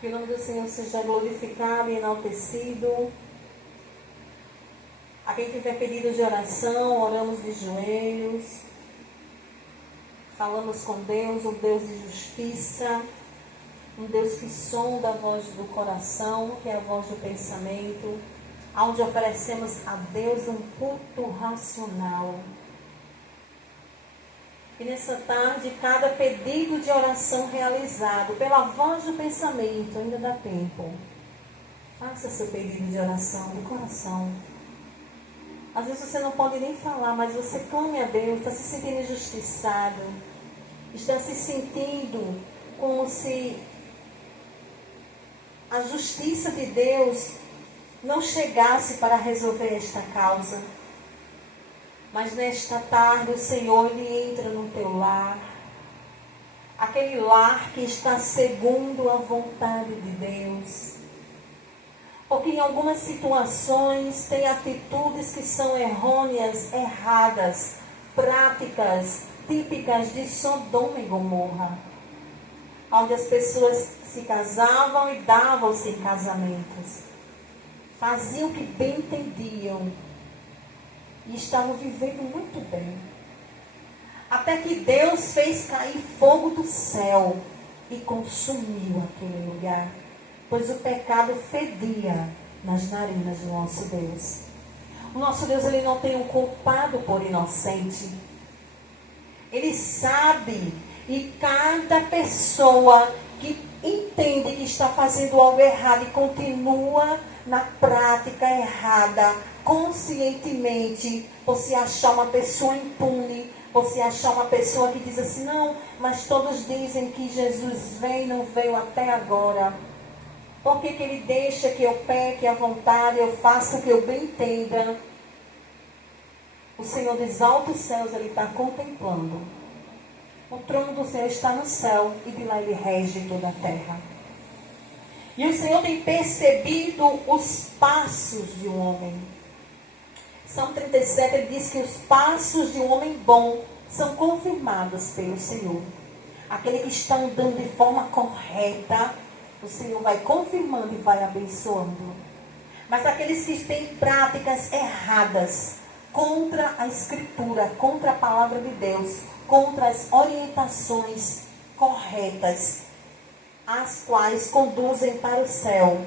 Que o nome do Senhor seja glorificado e enaltecido. A quem tiver pedido de oração, oramos de joelhos. Falamos com Deus, um Deus de justiça. Um Deus que sonda a voz do coração, que é a voz do pensamento. Onde oferecemos a Deus um culto racional. E nessa tarde, cada pedido de oração realizado pela voz do pensamento, ainda dá tempo. Faça seu pedido de oração do coração. Às vezes você não pode nem falar, mas você clame a Deus, está se sentindo injustiçado, está se sentindo como se a justiça de Deus não chegasse para resolver esta causa. Mas nesta tarde o Senhor, Ele entra no teu lar. Aquele lar que está segundo a vontade de Deus. Porque em algumas situações tem atitudes que são errôneas, erradas, práticas típicas de Sodoma e Gomorra. Onde as pessoas se casavam e davam-se em casamentos. Faziam o que bem entendiam. E estavam vivendo muito bem. Até que Deus fez cair fogo do céu e consumiu aquele lugar. Pois o pecado fedia nas narinas do nosso Deus. O nosso Deus, Ele não tem um culpado por inocente. Ele sabe, e cada pessoa que entende que está fazendo algo errado e continua na prática errada, conscientemente, você achar uma pessoa impune, você achar uma pessoa que diz assim, não, mas todos dizem que Jesus veio e não veio até agora. Por que Ele deixa que eu peque à vontade, eu faça o que eu bem entenda? O Senhor dos altos céus, Ele está contemplando. O trono do Senhor está no céu e de lá Ele rege toda a terra. E o Senhor tem percebido os passos de um homem. Salmo 37, ele diz que os passos de um homem bom são confirmados pelo Senhor. Aquele que está andando de forma correta, o Senhor vai confirmando e vai abençoando. Mas aqueles que têm práticas erradas contra a Escritura, contra a palavra de Deus, contra as orientações corretas, as quais conduzem para o céu.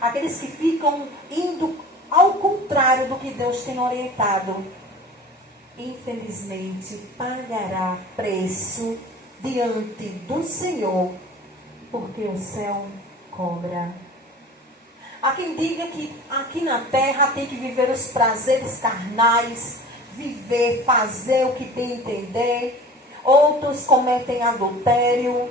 Aqueles que ficam indo ao contrário do que Deus tem orientado, infelizmente pagará preço diante do Senhor, porque o céu cobra. Há quem diga que aqui na terra tem que viver os prazeres carnais, viver, fazer o que bem entender. Outros cometem adultério,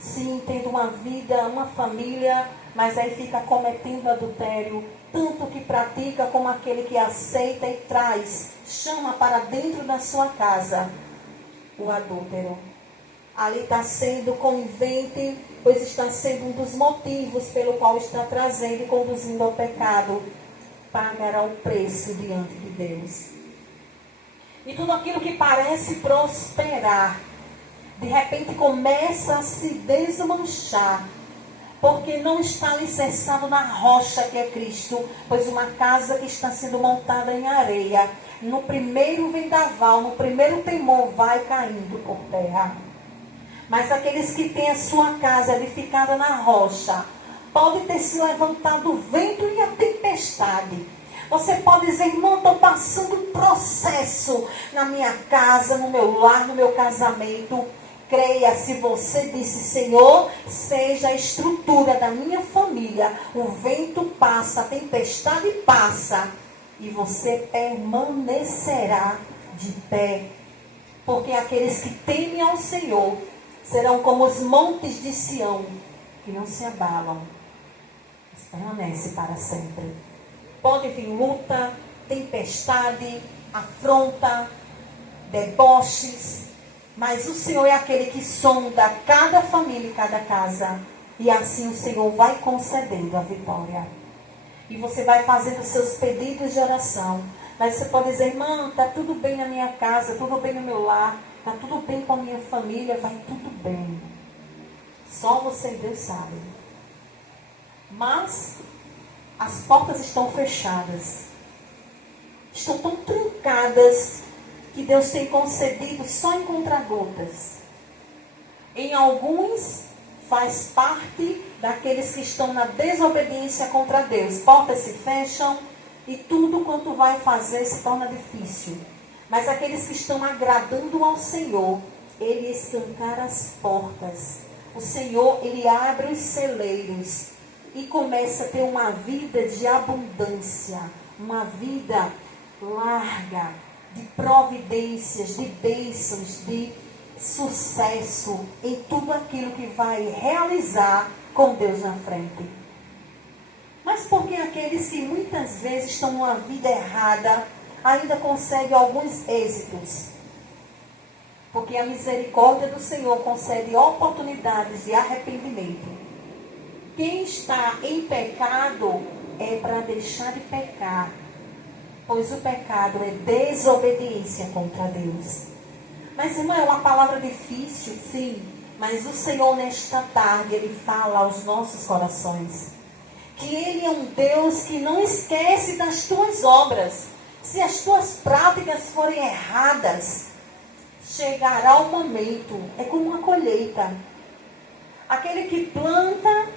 sim, tendo uma vida, uma família, mas aí fica cometendo adultério, tanto que pratica como aquele que aceita e traz, chama para dentro da sua casa o adúltero. Ali está sendo conivente, pois está sendo um dos motivos pelo qual está trazendo e conduzindo ao pecado. Pagará o preço diante de Deus. E tudo aquilo que parece prosperar, de repente começa a se desmanchar, porque não está alicerçado na rocha que é Cristo, pois uma casa que está sendo montada em areia, no primeiro vendaval, no primeiro temor, vai caindo por terra. Mas aqueles que têm a sua casa edificada na rocha, pode ter se levantado o vento e a tempestade. Você pode dizer, irmão, estou passando um processo na minha casa, no meu lar, no meu casamento. Creia, se você disse, Senhor, seja a estrutura da minha família. O vento passa, a tempestade passa. E você permanecerá de pé. Porque aqueles que temem ao Senhor serão como os montes de Sião, que não se abalam, mas permanecem para sempre. Pode vir luta, tempestade, afronta, deboches, mas o Senhor é aquele que sonda cada família e cada casa. E assim o Senhor vai concedendo a vitória. E você vai fazendo seus pedidos de oração. Mas você pode dizer, irmã, está tudo bem na minha casa, tudo bem no meu lar, está tudo bem com a minha família, vai tudo bem. Só você e Deus sabe. Mas as portas estão fechadas. Estão tão trancadas que Deus tem concedido só em conta-gotas. Em alguns, faz parte daqueles que estão na desobediência contra Deus. Portas se fecham e tudo quanto vai fazer se torna difícil. Mas aqueles que estão agradando ao Senhor, Ele escancara as portas. O Senhor, Ele abre os celeiros e começa a ter uma vida de abundância, uma vida larga, de providências, de bênçãos, de sucesso em tudo aquilo que vai realizar com Deus na frente. Mas porque aqueles que muitas vezes estão numa vida errada ainda conseguem alguns êxitos? Porque a misericórdia do Senhor concede oportunidades de arrependimento. Quem está em pecado é para deixar de pecar, pois o pecado é desobediência contra Deus. Mas, irmã, é uma palavra difícil, sim, mas o Senhor nesta tarde, Ele fala aos nossos corações que Ele é um Deus que não esquece das tuas obras. Se as tuas práticas forem erradas, chegará o momento, é como uma colheita. Aquele que planta,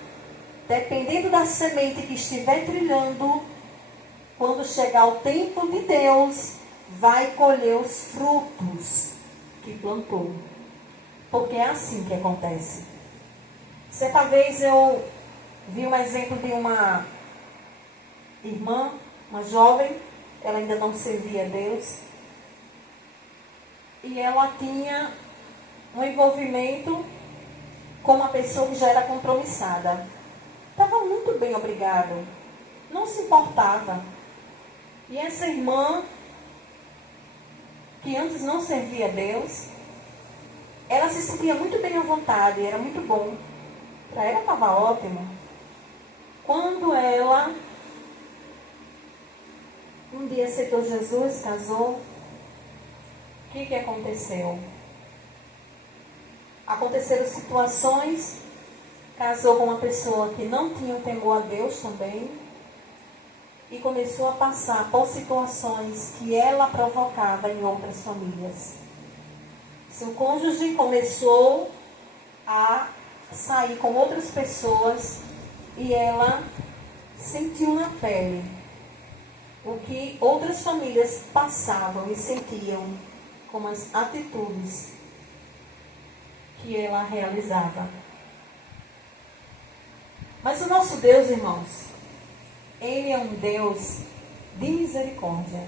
dependendo da semente que estiver trilhando, quando chegar o tempo de Deus, vai colher os frutos que plantou. Porque é assim que acontece. Certa vez eu vi um exemplo de uma irmã, uma jovem, ela ainda não servia a Deus, e ela tinha um envolvimento com uma pessoa que já era compromissada. Estava muito bem, obrigado. Não se importava. E essa irmã, que antes não servia a Deus, ela se sentia muito bem à vontade, era muito bom. Para ela estava ótimo. Quando ela um dia aceitou Jesus, casou, o que aconteceu? Aconteceram situações, casou com uma pessoa que não tinha um temor a Deus também, e começou a passar por situações que ela provocava em outras famílias. Seu cônjuge começou a sair com outras pessoas e ela sentiu na pele o que outras famílias passavam e sentiam como as atitudes que ela realizava. Mas o nosso Deus, irmãos, Ele é um Deus de misericórdia.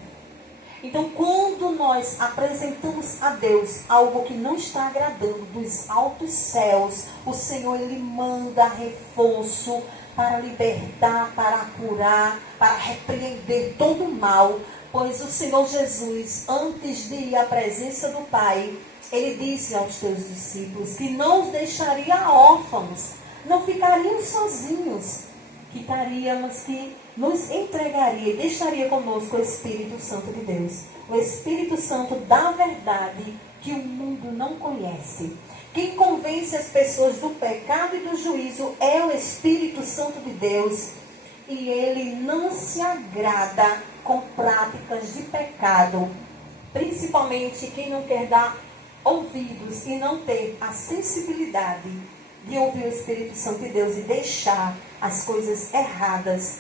Então, quando nós apresentamos a Deus algo que não está agradando dos altos céus, o Senhor, Ele manda reforço para libertar, para curar, para repreender todo o mal. Pois o Senhor Jesus, antes de ir à presença do Pai, Ele disse aos seus discípulos que não os deixaria órfãos, não ficariam sozinhos, que nos entregaria e deixaria conosco o Espírito Santo de Deus. O Espírito Santo da verdade que o mundo não conhece. Quem convence as pessoas do pecado e do juízo é o Espírito Santo de Deus. E Ele não se agrada com práticas de pecado. Principalmente quem não quer dar ouvidos e não ter a sensibilidade de ouvir o Espírito Santo de Deus e deixar as coisas erradas,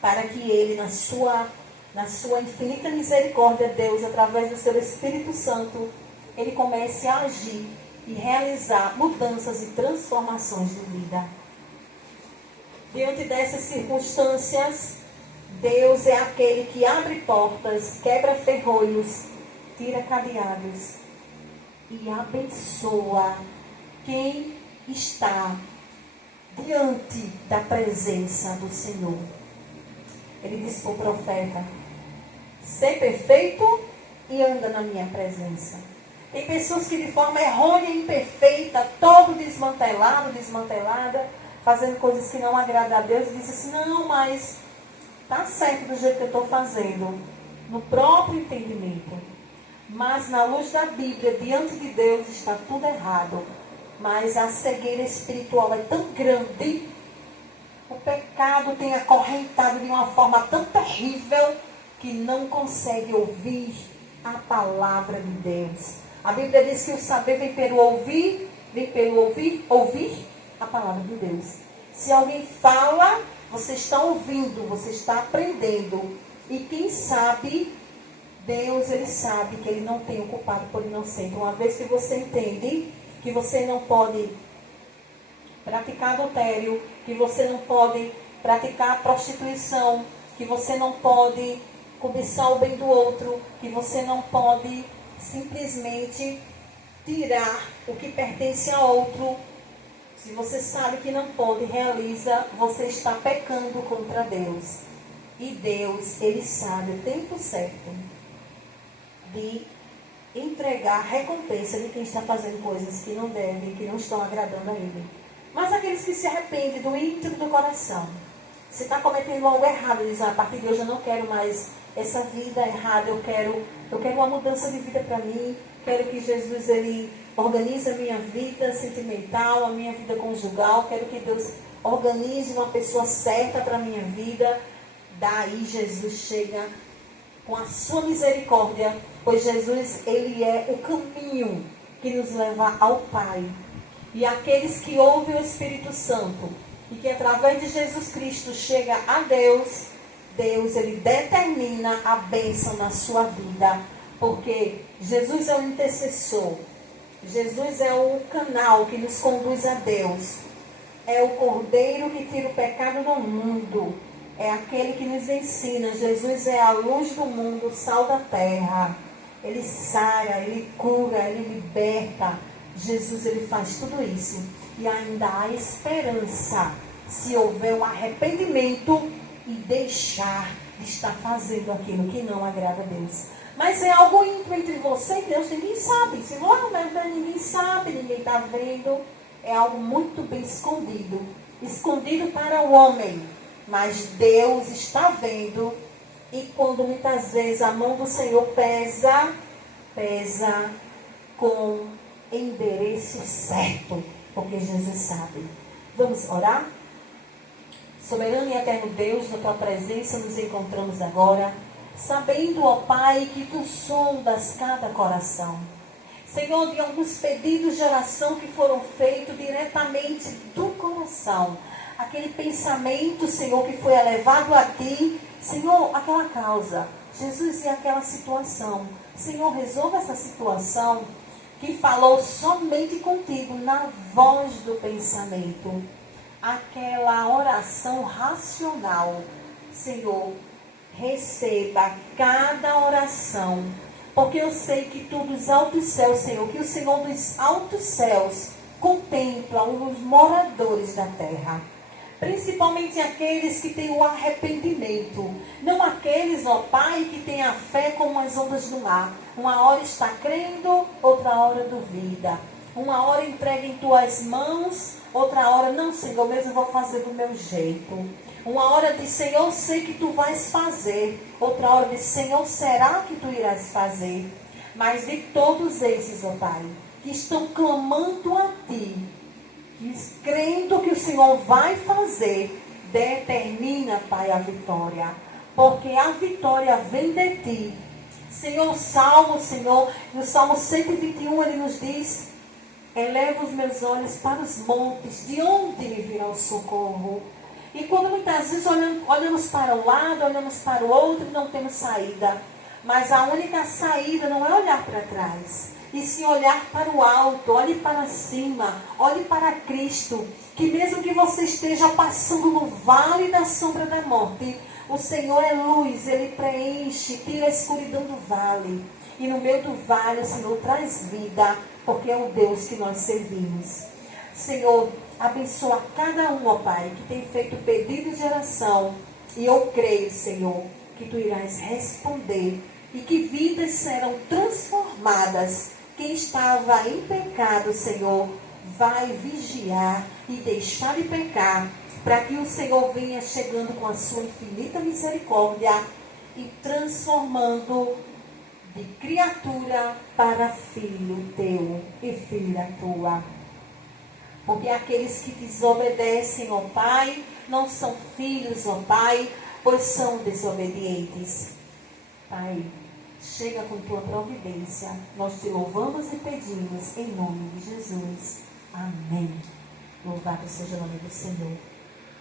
para que Ele, na sua infinita misericórdia, Deus, através do seu Espírito Santo, Ele comece a agir e realizar mudanças e transformações de vida. Diante dessas circunstâncias, Deus é aquele que abre portas, quebra ferrolhos, tira cadeados e abençoa quem está diante da presença do Senhor. Ele disse para o profeta: ser perfeito e anda na minha presença. Tem pessoas que de forma errônea e imperfeita, todo desmantelada, fazendo coisas que não agradam a Deus, e diz assim: não, mas está certo do jeito que eu estou fazendo, no próprio entendimento. Mas na luz da Bíblia, diante de Deus, está tudo errado. Mas a cegueira espiritual é tão grande O pecado tem acorrentado de uma forma tão terrível que não consegue ouvir a palavra de Deus. A Bíblia diz que o saber vem pelo ouvir a palavra de Deus. Se alguém fala, você está ouvindo, você está aprendendo. E quem sabe, Deus, ele sabe que ele não tem o culpado por inocente. Uma vez que você entende que você não pode praticar adultério, que você não pode praticar prostituição, que você não pode cobiçar o bem do outro, que você não pode simplesmente tirar o que pertence a outro. Se você sabe que não pode, realiza, você está pecando contra Deus. E Deus, ele sabe o tempo certo de entregar recompensa de quem está fazendo coisas que não devem, que não estão agradando a ele. Mas aqueles que se arrependem do íntimo do coração, se está cometendo algo errado, diz, a partir de hoje eu não quero mais essa vida errada, eu quero uma mudança de vida para mim, quero que Jesus, ele organize a minha vida sentimental, a minha vida conjugal, quero que Deus organize uma pessoa certa para a minha vida. Daí Jesus chega com a sua misericórdia, pois Jesus, ele é o caminho que nos leva ao Pai. E aqueles que ouvem o Espírito Santo e que através de Jesus Cristo chega a Deus, Deus, ele determina a bênção na sua vida, porque Jesus é o intercessor, Jesus é o canal que nos conduz a Deus, é o Cordeiro que tira o pecado do mundo, é aquele que nos ensina. Jesus é a luz do mundo, o sal da terra, ele sara, ele cura, ele liberta. Jesus, ele faz tudo isso. E ainda há esperança se houver um arrependimento e deixar de estar fazendo aquilo que não agrada a Deus. Mas é algo íntimo entre você que Deus, ninguém sabe. Se ninguém sabe, ninguém está vendo. É algo muito bem escondido. Escondido para o homem. Mas Deus está vendo. E quando muitas vezes a mão do Senhor pesa com endereço certo, porque Jesus sabe. Vamos orar? Soberano e eterno Deus, na tua presença nos encontramos agora, sabendo, ó Pai, que tu sondas cada coração. Senhor, de alguns pedidos de oração que foram feitos diretamente do coração, aquele pensamento, Senhor, que foi elevado a ti, Senhor, aquela causa, Jesus, e aquela situação. Senhor, resolva essa situação que falou somente contigo na voz do pensamento. Aquela oração racional. Senhor, receba cada oração, porque eu sei que tu dos altos céus, Senhor, que o Senhor dos altos céus contempla os moradores da terra. Principalmente aqueles que têm o arrependimento. Não aqueles, ó Pai, que têm a fé como as ondas do mar. Uma hora está crendo, outra hora duvida. Uma hora entrega em tuas mãos, outra hora, não, Senhor, mesmo vou fazer do meu jeito. Uma hora diz, Senhor, sei que tu vais fazer. Outra hora diz, Senhor, será que tu irás fazer? Mas de todos esses, ó Pai, que estão clamando a ti, crendo que o Senhor vai fazer, determina, Pai, a vitória. Porque a vitória vem de ti. Senhor, Salmo, Senhor, no Salmo 121 ele nos diz, eleva os meus olhos para os montes, de onde me virá o socorro? E quando muitas vezes olhamos para um lado, olhamos para o outro, não temos saída. Mas a única saída não é olhar para trás, e sim olhar para o alto, olhe para cima, olhe para Cristo, que mesmo que você esteja passando no vale da sombra da morte, o Senhor é luz, ele preenche, tira a escuridão do vale. E no meio do vale o Senhor traz vida, porque é o Deus que nós servimos. Senhor, abençoa cada um, ó Pai, que tem feito pedido de oração. E eu creio, Senhor, que tu irás responder e que vidas serão transformadas. Quem estava em pecado, Senhor, vai vigiar e deixar de pecar, para que o Senhor venha chegando com a sua infinita misericórdia e transformando de criatura para filho teu e filha tua. Porque aqueles que desobedecem, ó Pai, não são filhos, ó Pai, pois são desobedientes. Pai, chega com tua providência. Nós te louvamos e pedimos em nome de Jesus. Amém. Louvado seja o nome do Senhor.